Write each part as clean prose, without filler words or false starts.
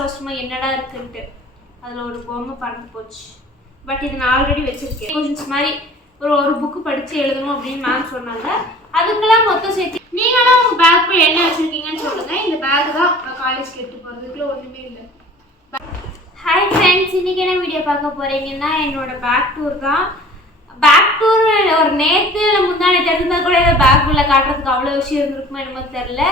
அவசரமாக என்னடா இருக்குன்ட்டு அதில் ஒரு பொம்மை பறந்து போச்சு. பட் இது நான் ஆல்ரெடி வச்சுருக்கேன். கொஷின்ஸ் மாதிரி ஒரு புக்கு படித்து எழுதணும் அப்படின்னு மேம் சொன்னாங்க. அதுக்கெல்லாம் மொத்தம் சேர்த்து நீங்களும் உங்கள் பேக்குள்ள என்ன வச்சுருக்கீங்கன்னு சொல்லுங்கள். இந்த பேக் தான் காலேஜ் கெட்டு போகிறதுக்குள்ள ஒன்றுமே இல்லை. ஹாய் ஃப்ரெண்ட்ஸ், இன்றைக்கி என்ன வீடியோ பார்க்க போகிறீங்கன்னா என்னோட பேக் டூர் தான். பேக் டூர் ஒரு நேற்று இல்லை முந்தானே தெரிந்தால் கூட ஏதோ பேக்குள்ளே காட்டுறதுக்கு அவ்வளோ விஷயம் இருந்திருக்குமோ என்னமோ தெரில.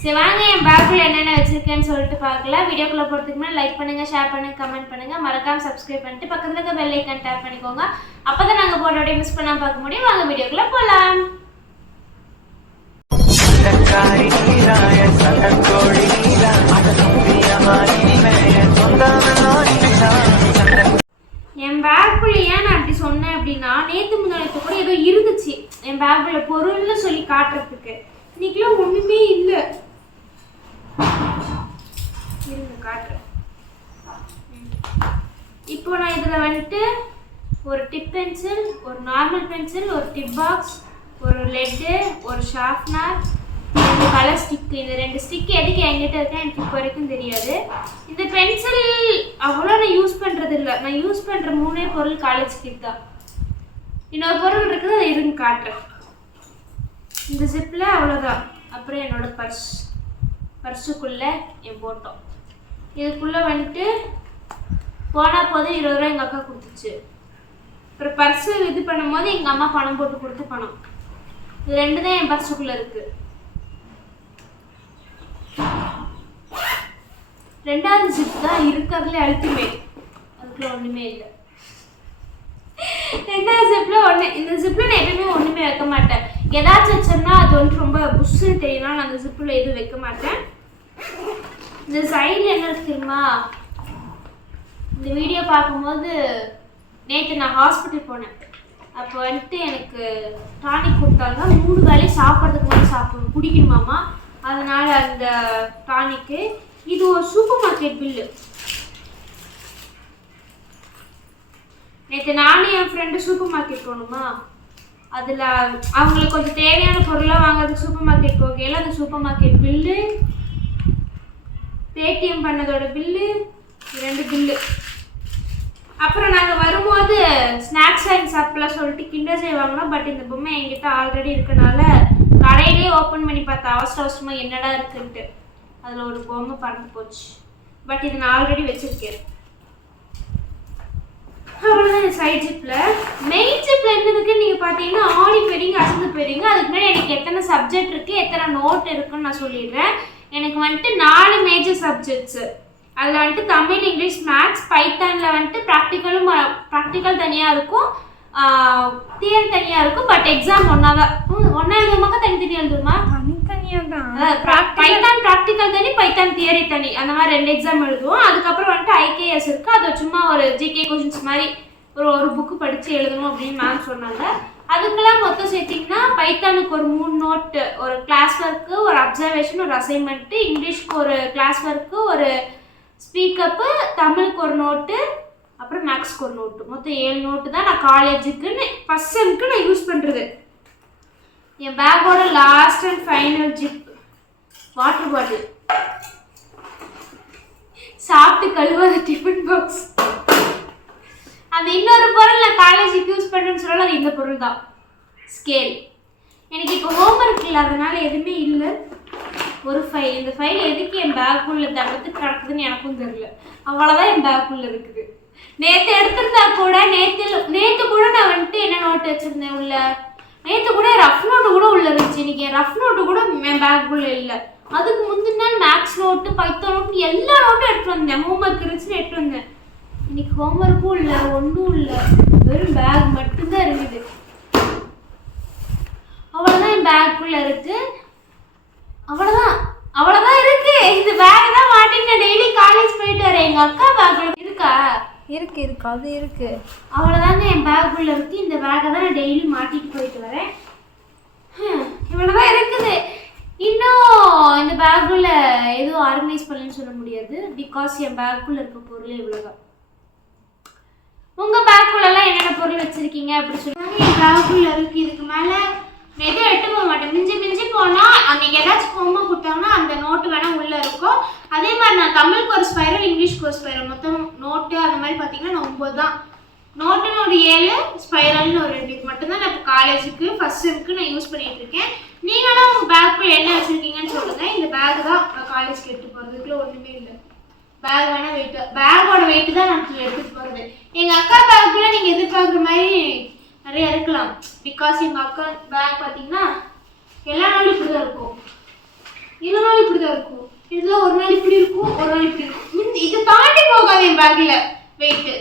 சரி வாங்க என் பேக்குள்ள என்னென்ன வச்சுருக்கேன்னு சொல்லிட்டு பார்க்கலாம். வீடியோக்குள்ளே போகிறதுக்கு முன்னாடி லைக் பண்ணுங்கள், ஷேர் பண்ணுங்கள், கமெண்ட் பண்ணுங்கள், மறக்காமல் சப்ஸ்கிரைப் பண்ணிட்டு பக்கத்தில் இருக்க பெல் ஐக்கான் டேப் பண்ணிக்கோங்க. அப்போ தான் நாங்கள் போட்டோடைய மிஸ் பண்ணாமல் பார்க்க முடியும். வாங்க வீடியோக்குள்ளே போகலாம். என் பேக்குள்ள ஏன் நான் அப்படி சொன்னேன் அப்படின்னா, நேற்று முன்னாடி கூட ஏதோ இருந்துச்சு என் பேக்குள்ள பொருள்னு சொல்லி காட்டுறதுக்கு. இன்னைக்குலாம் ஒண்ணுமே இல்லை. காட்டுறேன். இப்போ நான் இதுல வந்துட்டு ஒரு டிப் பென்சில், ஒரு நார்மல் பென்சில், ஒரு டிப் பாக்ஸ், ஒரு லெட்டு, ஒரு ஷார்ப்னர், 2 கலர் ஸ்டிக். இந்த 2 ஸ்டிக் எதுக்கு என்கிட்ட இருக்கா எனக்கு இப்போ வரைக்கும் தெரியாது. இந்த பென்சில் அவ்வளோ நான் யூஸ் பண்ணுறது இல்லை. நான் யூஸ் பண்ணுற 3 பொருள் காலேஜ் கிட் தான். இன்னொரு பொருள் இருக்குது, அதை இருங்க காட்டுறேன். இந்த ஜிப்பில் அவ்வளோதான். அப்புறம் என்னோட பர்ஸுக்குள்ளே என் போட்டோம். இதுக்குள்ளே வந்துட்டு போனால் போதும் 20 ரூபா எங்கள் அக்கா கொடுத்துச்சு. அப்புறம் பர்ஸு இது பண்ணும்போது எங்கள் அம்மா பணம் போட்டு கொடுத்த பணம். இது 2 தான் என் பர்ஸுக்குள்ளே இருக்குது. 2வது ஜிப் தான் இருக்கிறதுல அல்டிமேட். அதுக்குள்ள ஒன்றுமே இல்லை. 2வது ஜிப்பில் ஒன்று. இந்த ஜிப்பில் நான் எப்பயுமே ஒன்றுமே வைக்க மாட்டேன். ஏதாச்சும் வச்சோம்னா அது வந்து ரொம்ப புஷ்ஷுன்னு தெரியும்னா நான் அந்த ஜிப்பில் எதுவும் வைக்க மாட்டேன். இந்த சைடில் என்ன இருக்கு தெரியுமா? இந்த வீடியோ பார்க்கும்போது நேற்று நான் ஹாஸ்பிட்டல் போனேன். அப்போ வந்துட்டு எனக்கு டானிக் கொடுத்தாங்க. 3 வேளையும் சாப்பிட்றதுக்கு மேலே சாப்பிடணும், குடிக்கணுமாமா. அதனால் அந்த டானிக்கு இது ஒரு சூப்பர் மார்க்கெட் பில்லு. நேற்று நானும் என் ஃப்ரெண்டு சூப்பர் மார்க்கெட் போகணுமா, அதில் அவங்களுக்கு கொஞ்சம் தேவையான பொருளாக வாங்குறதுக்கு சூப்பர் மார்க்கெட் போகையில் அந்த சூப்பர் மார்க்கெட் பில்லு, பேடிஎம் பண்ணதோட பில்லு, 2 பில்லு. அப்புறம் நாங்கள் வரும்போது ஸ்நாக்ஸ் அண்ட் சாப்பிடலாம் சொல்லிட்டு கிண்டர் ஜாய் வாங்கினோம். பட் இந்த பொம்மை என்கிட்ட ஆல்ரெடி இருக்கனால கடையிலே ஓப்பன் பண்ணி பார்த்தா அவசரமாக என்னடா இருக்குன்ட்டு அதில் ஒரு பொம்மை பறந்து போச்சு. பட் இது நான் ஆல்ரெடி வச்சுருக்கேன். அவ்வளோதான். இந்த சைட் ஜிப்பில். மெயின் ஜிப்பில் என்ன இருக்குன்னு நீங்கள் பார்த்தீங்கன்னா ஆடி போயிடுங்க, அசந்து போயிடுங்க. அதுக்கு முன்னாடி எனக்கு எத்தனை சப்ஜெக்ட் இருக்குது, எத்தனை நோட் இருக்குன்னு நான் சொல்லிடுறேன். எனக்கு வந்துட்டு 4 மேஜர் சப்ஜெக்ட்ஸு. அதில் வந்துட்டு தமிழ், இங்கிலீஷ், மேத்ஸ், பைத்தானில் வந்துட்டு ப்ராக்டிக்கல் தனியாக இருக்கும், தியரி தனியாக இருக்கும். பட் எக்ஸாம் ஒன்றா எழுதுமாக்கா தனித்தனியாக எழுதுமா? தனித்தனியாக தான். பைத்தான் ப்ராக்டிக்கல் தனி, பைத்தான் தியரி தனி, அந்த மாதிரி 2 எக்ஸாம் எழுதுவோம். அதுக்கப்புறம் வந்துட்டு IKS இருக்குது. அது சும்மா ஒரு GK கொஷின்ஸ் மாதிரி ஒரு புக்கு படித்து எழுதணும் அப்படின்னு மேம் சொன்னாங்க. அதுக்கெல்லாம் மொத்தம் சேர்த்திங்கன்னா பைத்தானுக்கு ஒரு 3 நோட்டு, ஒரு கிளாஸ் ஒர்க்கு, ஒரு அப்சர்வேஷன், ஒரு அசைன்மெண்ட்டு, இங்கிலீஷ்க்கு ஒரு கிளாஸ் ஒர்க்கு, ஒரு ஸ்பீக்கப்பு, தமிழுக்கு ஒரு நோட்டு, அப்புறம் மேக்ஸ்க்கு ஒரு நோட்டு. மொத்தம் 7 நோட்டு தான் நான் காலேஜுக்குன்னு ஃபஸ்ட் செம்க்கு நான் யூஸ் பண்ணுறது. என் பேக்கோட last and final zip water bottle, சாப்பிட்டு கழுவாத டிஃபன் பாக்ஸ். அந்த இன்னொரு பொருள் நான் காலேஜுக்கு யூஸ் பண்ணுறேன்னு சொல்லலாம். அது இந்த பொருள் தான், ஸ்கேல். எனக்கு இப்போ ஹோம்ஒர்க் இல்லை, அதனால எதுவுமே இல்லை. ஒரு ஃபைல். இந்த ஃபைல் எதுக்கு என் பேக்குள்ளே தடத்துக்கு கிடக்குதுன்னு எனக்கும் தெரியல. அவ்வளோதான் என் பேக்குள்ளே இருக்குது. நேற்று எடுத்திருந்தா கூட நேற்று கூட நான் வந்துட்டு என்ன நோட்டு வச்சுருந்தேன் உள்ள. நேற்று கூட ரஃப் நோட்டு கூட உள்ள இருந்துச்சு. இன்னைக்கு ரஃப் நோட்டு கூட என் பேக்குள்ளே இல்லை. அதுக்கு முந்தின நாள் மேக்ஸ் நோட்டு, பைத்தான் நோட்டு, எல்லா நோட்டும் எடுத்துகிட்டு வந்தேன். ஹோம்ஒர்க் இருந்துச்சுன்னு எடுத்துகிட்டு வந்தேன். இன்னைக்கு ஹோம்ஒர்க்கும் இல்லை, ஒன்றும் இல்லை, வெறும் பேக் மட்டும்தான் இருக்குது. அவ்வளோதான் என் பேக்குள்ளே இருக்குது. அவ்வளோதான் இருக்கு. இந்த பேக் தான் மாட்டிட்டு டெய்லி காலேஜ் போயிட்டு வரேன். எங்கள் அக்கா பேக்கில் இருக்கா? இருக்கு அது இருக்கு. அவ்வளோதாங்க என் பேக்குள்ளே இருக்குது. இந்த பேக்கை தான் நான் டெய்லி மாட்டிட்டு போயிட்டு வரேன். இவ்வளோதான் இருக்குது. இன்னும் இந்த பேக்குள்ள எதுவும் ஆர்கனைஸ் பண்ணலன்னு சொல்ல முடியாது. பிகாஸ் என் பேக்குள்ளே இருக்க பொருள் இவ்வளோதான். உங்கள் பேக்குள்ளெல்லாம் என்னென்ன பொருள் வச்சுருக்கீங்க அப்படி சொல்லுவாங்க. என் பேக்குள்ளே இருக்குது. இதுக்கு மேலே நான் எதுவும் எடுத்து போக மாட்டேன். மிஞ்சி போனால் அன்றைக்கி ஏதாச்சும் ஹோம்ஒர்க் கொடுத்தாங்கன்னா அந்த நோட்டு வேணால் உள்ளே இருக்கும். அதே மாதிரி நான் தமிழுக்கு ஒரு ஸ்பைரல், இங்கிலீஷ் கோர்ஸ் ஸ்பைரல். மொத்தம் நோட்டு அந்த மாதிரி பார்த்தீங்கன்னா நான் 9 தான். நோட்டுன்னு ஒரு 7, ஸ்பைரல்னு ஒரு 2. இது மட்டும்தான் நான் இப்போ காலேஜுக்கு ஃபர்ஸ்ட் செம்க்கு நான் யூஸ் பண்ணிட்டு இருக்கேன். நீங்களும் உங்கள் பேக்குள்ள என்ன வச்சுருக்கீங்கன்னு சொல்லுங்கள். இந்த பேக் தான் நான் காலேஜ்க்கு எடுத்து போகிறதுக்குள்ள ஒன்றுமே இல்லை. பேக் வேணால் வெயிட்டு, பேக்கோட வெயிட்டு தான் நான் எடுத்துகிட்டு போகிறது. எங்கள் அக்கா பேக்குள்ள நீங்கள் எதிர்பார்க்குற மாதிரி நிறைய இருக்கலாம். பிகாஸ் எங்கள் அக்கா பேக் பார்த்தீங்கன்னா எல்லா நாளும் இப்படி தான் இருக்கும், எல்லா நாளும் இப்படி தான் இருக்கும். இதில் ஒரு நாள் இப்படி இருக்கும், ஒரு நாள் இப்படி இருக்கும். இதை தாண்டி போகாது என் பேக்கில் வெயிட்டு.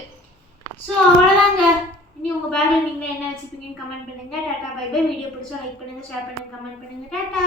ஸோ அவ்வளோதாங்க. இனி உங்கள் பேக்கில் நீங்களே என்ன வச்சுப்பீங்கன்னு கமெண்ட் பண்ணுங்கள். Tata bye bye. வீடியோ பிடிச்சா லைக் பண்ணுங்கள், ஷேர் பண்ணுங்கள், கமெண்ட் பண்ணுங்கள். டாட்டா.